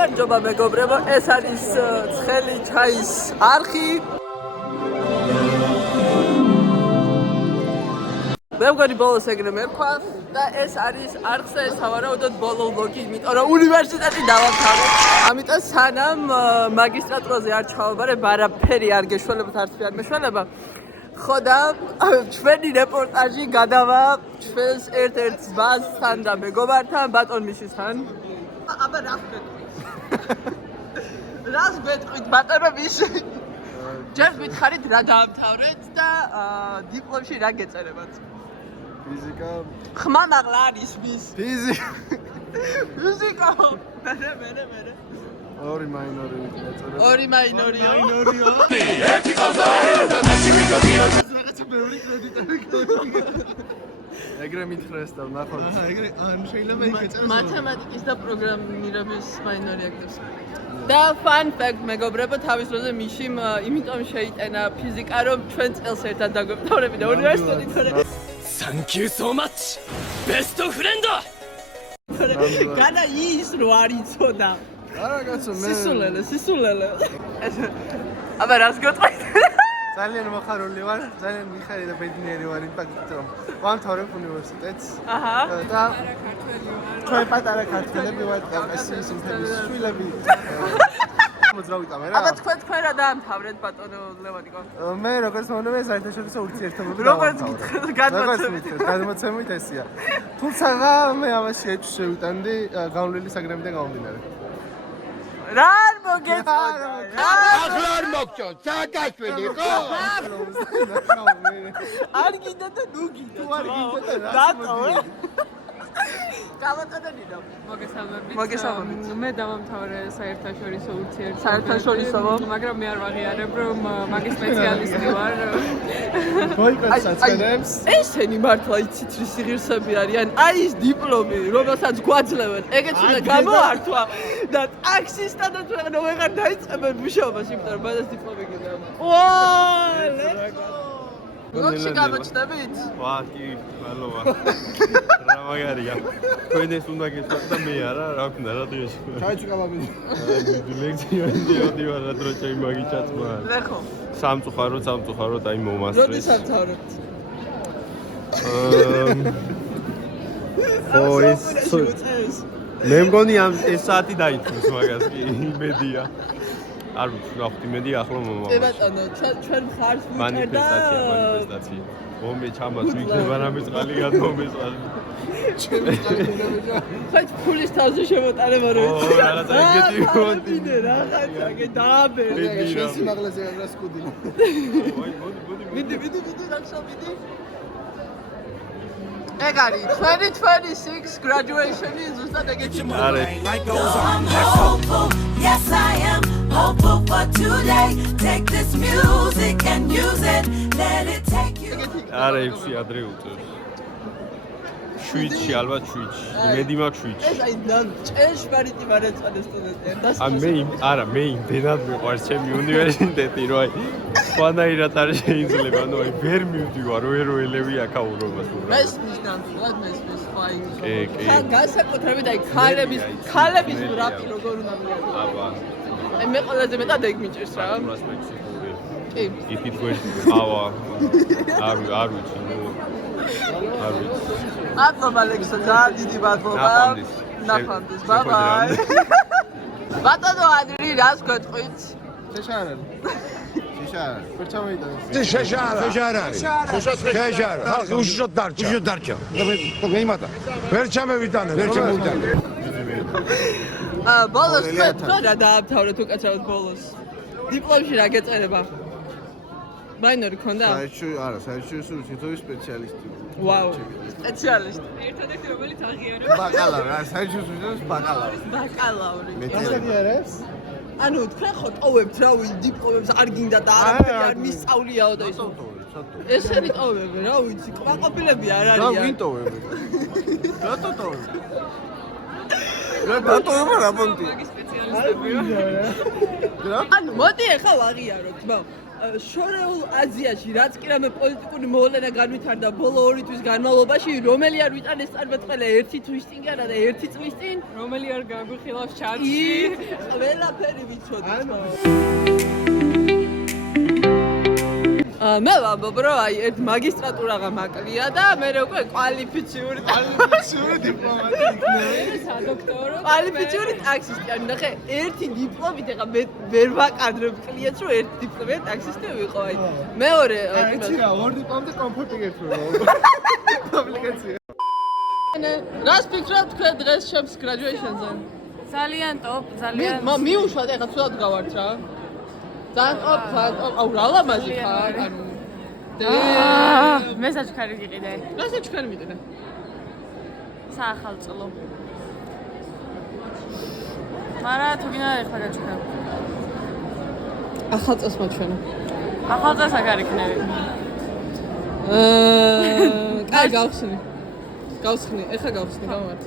გამარჯობა მეგობრებო, ეს არის ცხელი ჩაის არხი. მე მგონი ბოლოს ეგრე მერქვა და ეს არის არხზე სავარაუდოდ ბოლო ვლოგი, იმიტომ რომ უნივერსიტეტი დავამთავრე. ამიტომ სანამ მაგისტრატურაზე არ ჩავაბარებ, არაფერი არ გეშველებათ, არც არ მეშველება. ხო და ჩვენი რეპორტაჟი გადავა ჩვენს ერთ-ერთ ძმასთან და მეგობართან, ბატონ მიშისთან. აბა რას გეტყვით ბატონო მიში? ჯერ გითხარით რა დაამთავრეთ და დიპლომში რა გეწერებათ? ფიზიკა. ხმა მაღლა არის ვის? ფიზიკა. ფიზიკა. მე. ორი მაინორი ვიწერე. ორი მაინორიო. ერთი ყავზარი და ნაცი ვიკოდიო. რაღაცა ბევრი კრედიტები. ეგრე მითხრეს და ნახოთ. ეგრე ან შეიძლება იგეწეროს. მათემატიკის და პროგრამირების მაინორი აქტებს. და fun fact მეგობრებო, თავის დროზე მიშიმ იმიტომ შეიტანა ფიზიკა, რომ ჩვენ წელს ერთად დაგვემთავრებინა უნივერსიტეტი თორე. Thank you so much. Best friend. განა ის რო არ იცოდა. არა კაცო მე სისულელე. აბა რას გეტყვით? ძალიან მოხარული ვარ, ძალიან მიხარი და ბედნიერი ვარ იმ ფაქტით, რომ ვამთავრებ უნივერსიტეტს. აჰა. და ჩვენ პატარა ქართველები ვართ, კავკასიის იმპერიის შვილები. მოძრავიტამე რა. აბა თქვენ რა დაამთავრეთ ბატონო ლევანიკო? მე როგორც მომდევნო საერთაშორისო ურთიერთობები როგორც გადმოცემით. გადმოცემით ესია. თუმცა მე ამაში ეჭვს შევიტანდი განვლილი საგრემიდან გამომდინარე. რა არ მოგეწონა? ახლა არ მოგწონს, სააკაშვილი ხო? არ გინდა და ნუ გინდა. თუ არ გინდა და რა? დატო. გამოტანენინო. მოგესალმებით. მე დავამთავრე საერთაშორისო ურთიერთობები. საერთაშორისო? მაგრამ მე არ ვაღიარებ, რომ მაგის სპეციალისტი ვარ. ბოიკოტს ესენი მართლა იცით რისი ღირსები არიან? აი ის დიპლომი, რომელსაც გვაძლევენ, ეგეც უნდა გამოართვა და ტაქსისტადაც ვეღარ დაიწყებენ მუშაობას, იმიტომ რომ მანას დიპლომი გინდა. ლოქში გამოჩნდებით? ვა, კი, მადლობა. რა მაგარია. თქვენ ეს უნდა გესვათ და მე არა, რა ვქნა რა დღეში. ჩაიჭი კაბაბი. ლექციაში ვარ რა დრო ჩემი მაგიჩაცმა. ლეხო. სამწუხაროდ აი მომასწრეს. როდის ამთავრებთ? ხო ეს მე მგონი ამ ეს საათი დაიწუს მაგას კი იმედია. არ ვიცი, ნახოთ იმედია ახლა მომავალში. ბატონო, ჩვენ მხარს ვუჭერ და მანიფესტაცია. მომე ჩამას ვიქნება რამე წყალი გადმომეწვა. ჩემი წარგუნებია. ხეთ ფულის თავზე შემოტარება რო ო, რაღაცა ეგეთი მონდი. რაღაცა ეგ დააბერე. შენ სიმაღლეზე აღრა სკუდი. მიდი, რახშო მიდი. ეგ არის 2026 graduation-ი ზუსტად ეგეთი არის. I'm hopeful, yes I am hopeful for today. Take this music and use it, let it take you. არა 6 ადრე უწევს. 7-ში ალბათ 7-ში. იმედი მაქვს 7-ში. ეს აი ჭეშმარიტი მარაცხადა სტუდენტი. მე იმდენად მიყვარს ჩემი უნივერსიტეტი, რომ აი სხვანაირად არ შეიძლება, ანუ აი ვერ მივდივარ, რო ელევი აკაურობას უბრალოდ. მესმის ნამდვილად მესმის ხაი. კი. განსაკუთრებით აი ქალების რაპი როგორ უნდა მიადგო. აბა. აი მე ყველაზე მეტად ეგ მიჭირს რა. პროსპექტივური. კი. იფით გვერდი ყავა. არ ვიცი, ნუ. არ ვიცი. მადლობა ლექსო, ძალიან დიდი მადლობა. ნახვამდის. ბაი. ბატონო ადრი რას გეტყვით? შეშარალ. Perciamo ბოლოს თქვენ რა დაამთავრეთ უკაცრავად ბოლოს? დიპლომში რა გეწერება? მაინორი ქონდა? საერთაშორისო ურთიერთობების სპეციალისტი. ვაუ, სპეციალისტი. ერთადერთი რომელიც აღიარებ. ბაკალავრი, საერთაშორისო ურთიერთობების ბაკალავრი. ბაკალავრი. მეტი არის? ანუ თქვენ ხო ტოვებთ რავი დიპლომებს არ გინდა და არაფერი არ მისწავლიაო და ისო. ესენი ტოვები რა ვიცი, კვაყოფილები არ რა არიან. ვინ ტოვები? რატო ტოვები? რა ტოვება რა პონტი? მაგის სპეციალისტები. ანუ მოდი ახლა ვაღიაროთ, ბო. შორეულ აზიაში რაც კი რამე პოლიტიკური მოვლენა განვითარდა ბოლო 2 თვის განმავლობაში, რომელი არ ვიტანეს წარმატყველა 1 თვის წინ და 1 წლის წინ, რომელი არ გაგვიხილავს ჩარტში. ყველაფერი ვიცოდით. მე ვამბობ, რომ აი ერთ მაგისტრატურაღა მაკლია და მე უკვე კვალიფიციური დიპლომატი იქნება. სადოქტორო. კვალიფიციური ტაქსისტი, ანუ ნახე, ერთი დიპლომით ეხა მე ვერ ვაკადრებ კლიენტს, რომ ერთი დიპლომით ტაქსისტი ვიყო, აი. მეორე, აი რა, ორ დიპლომატი კომფორტი გეთქვია. კომპლიკაცია. რას ფიქრობ თქვენ დღეს ჩემს graduation-ზე? ძალიან ტოპ, ძალიან. მიუშვათ ეხა ცუდად გავართ რა. ძალიან ტოპ, აუ რა ლამაზი ხარ, ანუ. მე საჩქარი გიყიდე. რა საჩქარი მიდენა? საახალწლო. მარა თუ გინდა ეხლა გაჩქარ. ახალწელს მაჩვენე. ახალწელს აქ არ იქნები. კაი გავხსნი. ეხლა გავხსნი, გამართ.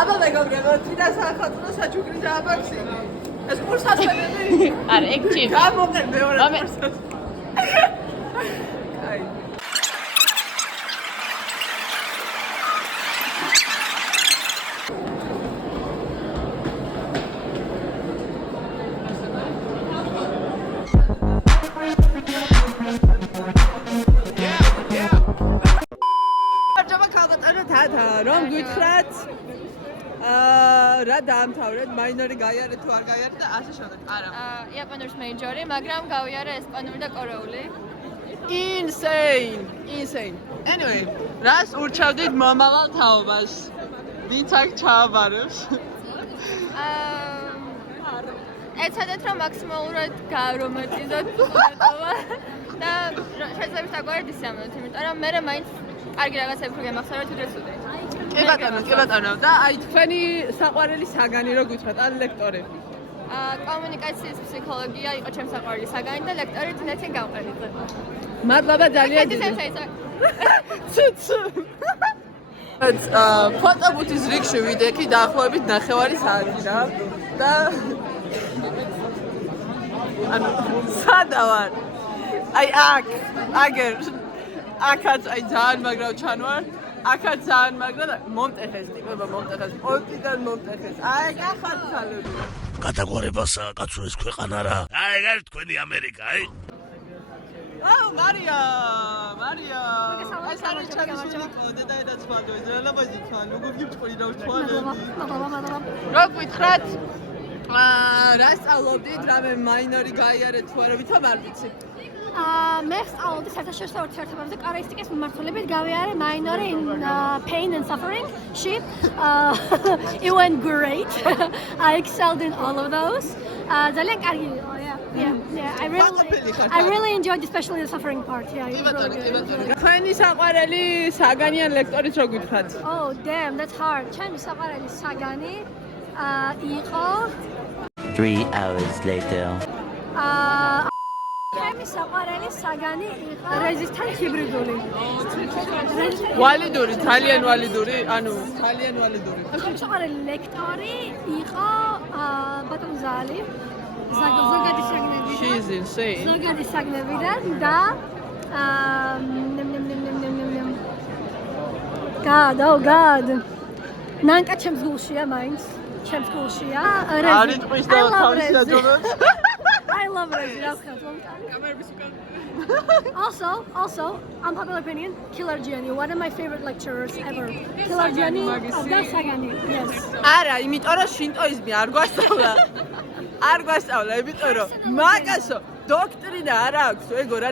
აბა მეგობრებო, თვითონ საახალწლო საჩუქრი დააბაქსი. ეს კურსასწავლებელი? არა, ეგ ჩი. გამოყენ მეორე კურსად. კაი. ჯობა ქალბატონო თათა, რომ გითხრათ რა დაამთავრეთ, მაინორი გაიარეთ თუ არ გაიარეთ და ასე შემდეგ. არა. იაპონურის მეიჯორი, მაგრამ გავიარე ესპანური და კორეული. Insane. Anyway, რას ურჩევდით მომავალ თაობას? ვინც აქ ჩააბარებს? ეცადეთ რომ მაქსიმალურად გაარომატიზოთ ფოტოვა და შეიძლება საკვირად ისამოთ, იმიტომ რომ მე მაინც კარგი რაღაცები რო გემახსოვრეთ უდრესუდი. კი ბატონო, და აი თქვენი საყვარელი საგანი რო გითხრათ, ან ლექტორი? კომუნიკაციის ფსიქოლოგია იყო ჩემს საყვარელი საგანი და ლექტორი თინათინ გავყენით. მადლობა ძალიან დიდი. ფოტობუთის რიგში ვიდექი დაახლოებით 9 საათი რა და ანუ სადა ვარ? აი აქაც აი ძალიან მაგრა ჩანვარ, აქაც ძალიან მაგრა და მომტეხეს, ტიპება მომტეხეს, პოლტიდან მომტეხეს. აი გახარცალები. კატეგორიებასა კაცურის ქვეყანა რა. აი ეგ თქვენი ამერიკა, აი. აუ მარია. ეს არის ჩემი სულიკო, დედა ცვალო, ზალაბაზი თან, როგორ გიჭყვი რა ვთვალები. რა გითხრათ? რა სწავლობდით, რამე მაინორი გაიარეთ თუ არა, ვითომ არ ვიცი. მე სწავლობდი საერთაშორისო ურთიერთობებზე კარაისტიკის მიმართულებით, გავიარე minor in pain and suffering. It went great. I excelled in all of those. ძალიან კარგი იყო, yeah. I really enjoyed especially the suffering part. Yeah, it was really good. თქვენი საყვარელი საგანი ან ლექტორიც რო გითხრათ? Oh, damn, that's hard. ჩემი საყვარელი საგანი იყო 3 hours later. ჩემი საყვარელი საგანი იყო რეზისტანტ ჰიბრიდული. ვალიდური, ძალიან ვალიდური, ანუ ძალიან ვალიდური. ჩემი საყვარელი ლექტორი იყო ბატონ ზალი. ზოგადი საგნებიდან. She's insane. ზოგადი საგნებიდან და God. ნანკა ჩემს გულშია მაინც. ჩემს გულშია. არის ტყვის და თავის აჯობებს. I love it. Also, unpopular opinion, Killer Gianni, one of my favorite lecturers ever. Killer Gianni of the Sagani, yes. არა, იმიტომ რომ შინტოიზმი არ გვასწავლა, იმიტომ რომ მაგასო დოქტრინა არ აქვს, ეგო რა.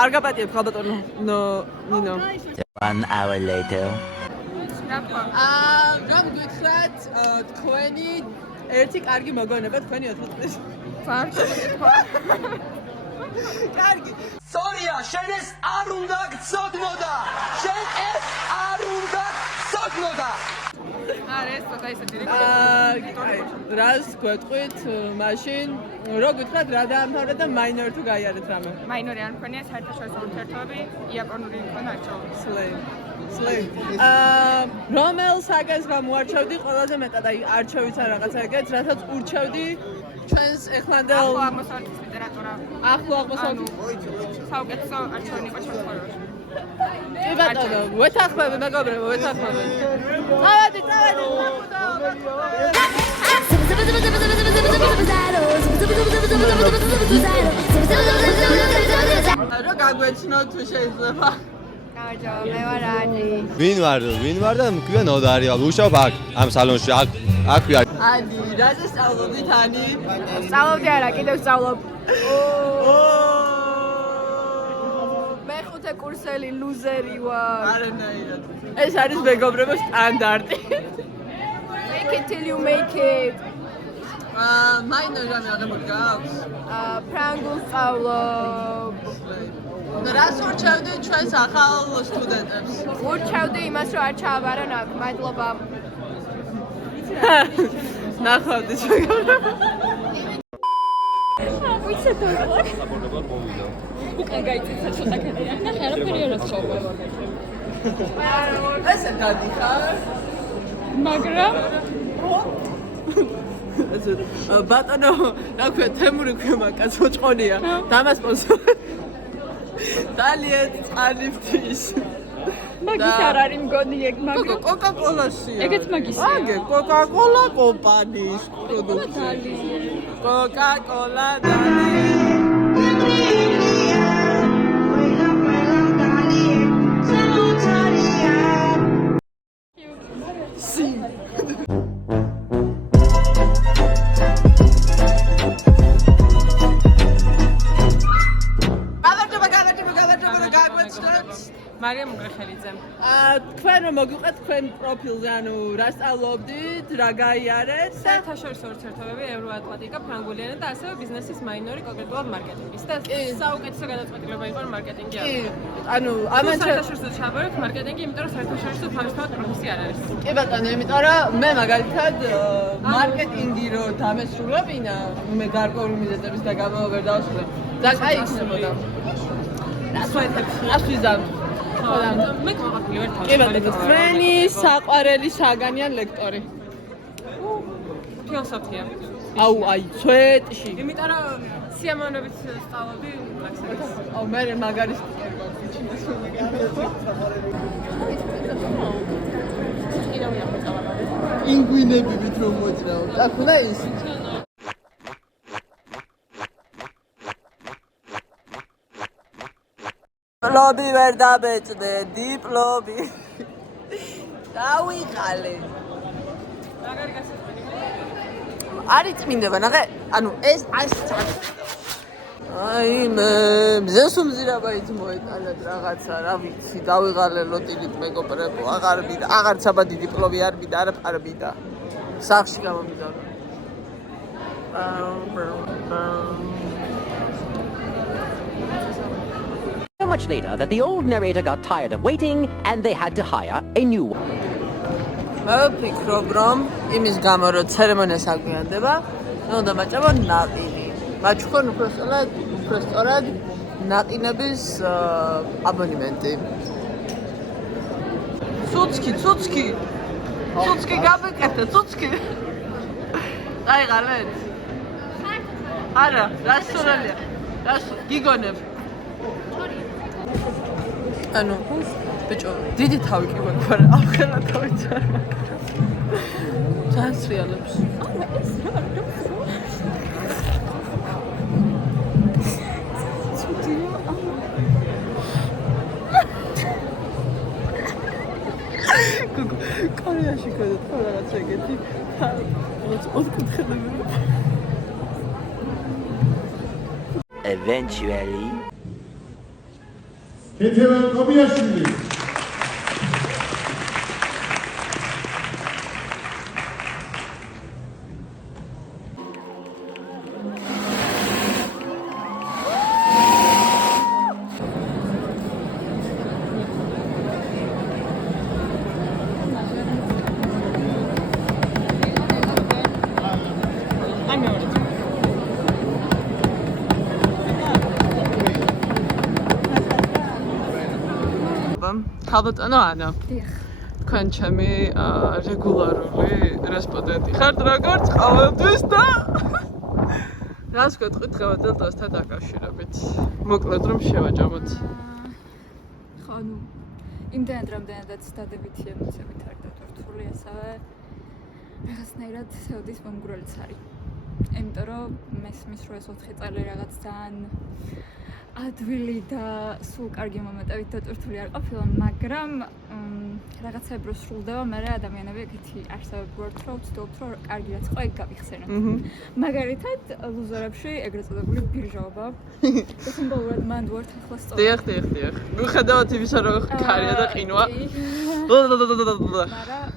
არ გაპატიებ ხალბატონო, ნინო. 1 hour later. რომ გითხრათ, თქვენი ერთი კარგი მოგონება თქვენი 4 წლის. კარგი. სორია, შენ ეს არ უნდა გწოდნოდა. არა, ეს ცოტა ისეთი რას გვეტყვით მაშინ, რო გითხრათ რა დაამთავრეთ და მაინორ თუ გაიარეთ რამე? მაინორი არ მქონია საერთაშორისო ურთიერთობები, იაპონური მქონდა არჩეულ. რომელ საგანს გამოარჩევდი ყველაზე მეტად, აი არჩევით ან რაღაცა ეგეთ, რასაც ურჩევდი ჩვენს ეხლანდელ ახლო აღმოსავლეთის ლიტერატურა. ახლო აღმოსავლეთის საუკეთესო არჩევანი იყო ჩემს ცხოვრებაში. კი ბატონო, ვეთანხმები მეგობრებო, ვეთანხმები. წავედი. რა გაგვეცნო თუ შეიძლება? გამარჯობა, მე ვარ ანი. ვინ ვარ და მქვია ნოდარი, უშავ აქ ამ სალონში აქ ვარ. ანი, რაზე სწავლობდით ანი? სწავლობდი არა, კიდევ სწავლობ. მეხუთე კურსელი ლუზერი ვარ. არანაირად. ეს არის მეგობრებო სტანდარტი. Make it till you make it. მაინო რამე აღებული გაქვს? ფრანგულ სწავლობ. რას ურჩევდი ჩვენს ახალ სტუდენტებს? ურჩევდი იმას, რომ არ ჩააბარონ აქ. მადლობა. ნახავდი მეგობრებო. უკან გაიწეცა ცოტა კეთილი. ნახე, არაფერი არ ასწავლა. ესე გადიხარ? მაგრამ ბატონო, რა ქვია, თემური ქვია კაცო ჭყონია. დამასპონსორე. დალიეთ წყალიფთის. მაგის არ არის მგონი ეგ, მაგრამ კოკა-კოლაშია. ეგეც მაგისია. აგე კოკა-კოლა კომპანიის პროდუქცია. კოკა-კოლა მარიამ უგრეხელიძე. თქვენ რომ მოგიყვეთ თქვენ პროფილზე, ანუ რა სწავლობდით, რა გაიარეთ? საერთაშორისო ურთიერთობები, ევროატლანტიკა, ფრანგული ენა და ასევე ბიზნესის მაინორი, კონკრეტულად მარკეტინგის და საუკეთესო გადაწყვეტილება იყო მარკეტინგი. კი, ანუ ამან საერთაშორისო ჩაბარეთ მარკეტინგი, იმიტომ რომ საერთაშორისო თავისთავად პროფესია არ არის. კი ბატონო, იმიტომ რომ მე მაგალითად მარკეტინგი რო დამესრულებინა, მე გარკვეული მიზეზების და გამო ვერ დავსრულე. ძალიან კაი იქნებოდა. რას ვიზამ? მე გვაყოფილი ვარ თავის. კი ბატონო, თქვენი საყვარელი საგანიან ლექტორი. ფილოსოფია. აუ, აი, ცვეტში. იმიტომ რომ სიამოვნებით სწავლობდი მაქსიმუმს. აუ, მე მაგარი პინგვინები ვით რომ მოძრაობ. აქ უნდა ის დიპლომი ვერ დაბეჭდე, დიპლომი. დავიღალე. მაგარი გასაკვირი. არის წმინდება, ნახე, ანუ ეს აი მე მზეს უმზირაბაით მოეტანეთ რაღაცა, რა ვიცი, დავიღალე ლოტილით მეგობრებო, აღარ საბადი დიპლომი არ მიდა, არაფარ მიდა. სახში გამომიდავრე. So much later that the old narrator got tired of waiting and they had to hire a new one. მე ვფიქრობ, რომ იმის გამო, რომ ცერემონიას აგვიანდება, უნდა მაჭამო ნაყინი. მაჩქონ უფრო სწორად ნაყინების აბონემენტი. ცუცკი გაბეკეთე, ცუცკი. დაიღალეთ? არა, რასწორელია. გიგონებ. ანუ ბიჭო, დიდი თავი კი მაქვს, მაგრამ ახლა თავიც არ მაქვს. ძალიან სრიალებს. არა, ეს რა კორეაში გადაწყდა რაღაცა ეგეთი. Eventually. Keteven Kobayashi. ქალბატონო ანა. დიახ. თქვენ ჩემი რეგულარული რესპონდენტი ხართ როგორც ყოველთვის და რას გეტყვით დღევანდელ დღესთან დაკავშირებით? მოკლედ რომ შევაჯამოთ. ხო, ну, იმდენად რამდენადაც დადებითი ემოციებით არ დათორთული, ასევე რაღაცნაირად სევდის მომგვრელიც არის. იმიტომ რომ მესმის რომ ეს 4 წელი რაღაც ძალიან ადვილი და სულ კარგი მომენტებით დატვირთული არ ყოფილა, მაგრამ რაღაცები რო სრულდება, მე ადამიანები ეგეთი არსებობთ, რომ ვცდილობთ, რომ კარგი რაც ყო, ეგ გავიხსენოთ. მაგალითად, ლუზერებში ეგრეთ წოდებული ბირჟაობა. და სიმბოლურად მანდ ვართ ახლა სწორად. დიახ. მიუხედავად იმისა, რომ ქარია და ყინვა. მაგრამ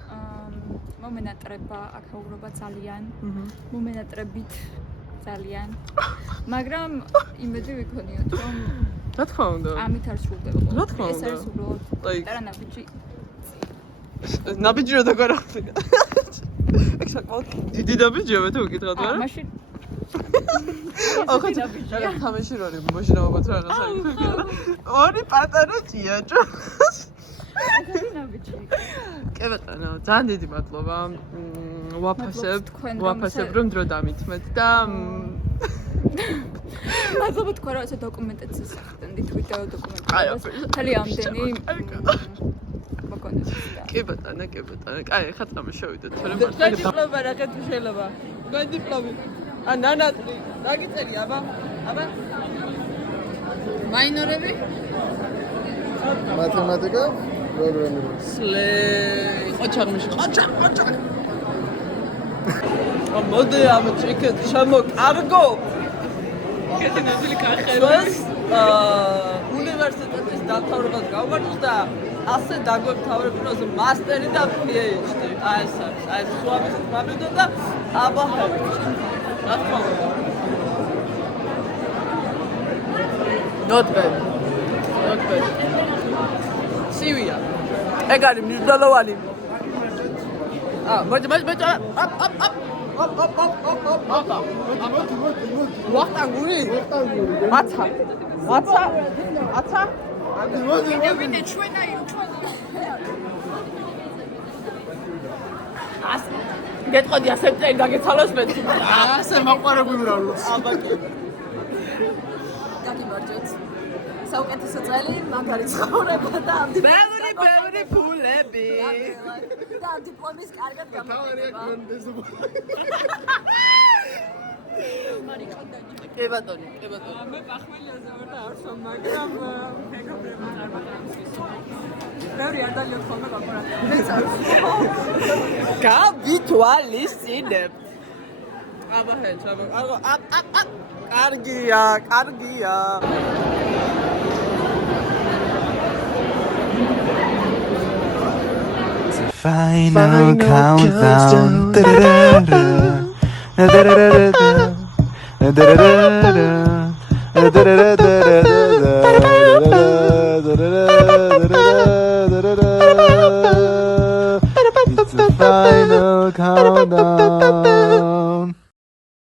მომენატრება აქაურობა ძალიან. მომენატრებით ძალიან. მაგრამ იმედი ვიქონიოთ, რომ რა თქმა უნდა. ამით არ სრულდება. რა თქმა უნდა. ეს არის უბრალოდ ტერანაბიჯი. ნაბიჯი რა დაგარახდა. ეგ საკმაოდ დიდი ნაბიჯია მე თუ ვიკითხავთ, არა? მაშინ ახლა თამაში როლი მოშინაობთ რაღაც არის. ორი პატარა ჭიაჭო. კი ბატონო, ძალიან დიდი მადლობა. ვაფასებ რომ დრო დამითმეთ და მადლობა თქვენ რომ ესე დოკუმენტაციას ახდენდით ვიდეო დოკუმენტაციას. ხელი ამდენი კი ბატონო. კაი, ხა წამო შევიდეთ. თქვენ დიპლომა რა თუ შეიძლება. თქვენ დიპლომი. ნანატრი, დაგიწერი აბა. მაინორები? მათემატიკა, პროგრამირება. ყოჩაღმიში. მოდი ამ ჩიკეთ შემოკარგო. კეთილი კახები. უნივერსიტეტის დამთავრებას გავგარჯდა. ასე დაგვემთავრებინოს მასტერი და PhD. აი ეს სუამის მამიდო და აბაჰები. რა თქმა უნდა. Not bad. სივია. ეგ არის მნიშვნელოვანი. მოდი. ვახტანგური. აცა. ვინე ჩვენა. გეტყოდია სექტემბერი დაგეცალოს მე. ასე მაყარები მრავლობს. დაგიმარჯოთ. საუკეთესო წელი, მაგარი ცხოვრება და ამ ბევრი ფულები. და ამ დიპლომის კარგად გამოიყენება. კი ბატონო. მე პახმელიაზე ვარ და არ ვსვამ, მაგრამ მეგობრებმა წარმატებებს. ბევრი არ დალიოთ ხოლმე კორპორაციებში. გავითვალისწინებთ. კარგია. Final countdown. It's the final countdown.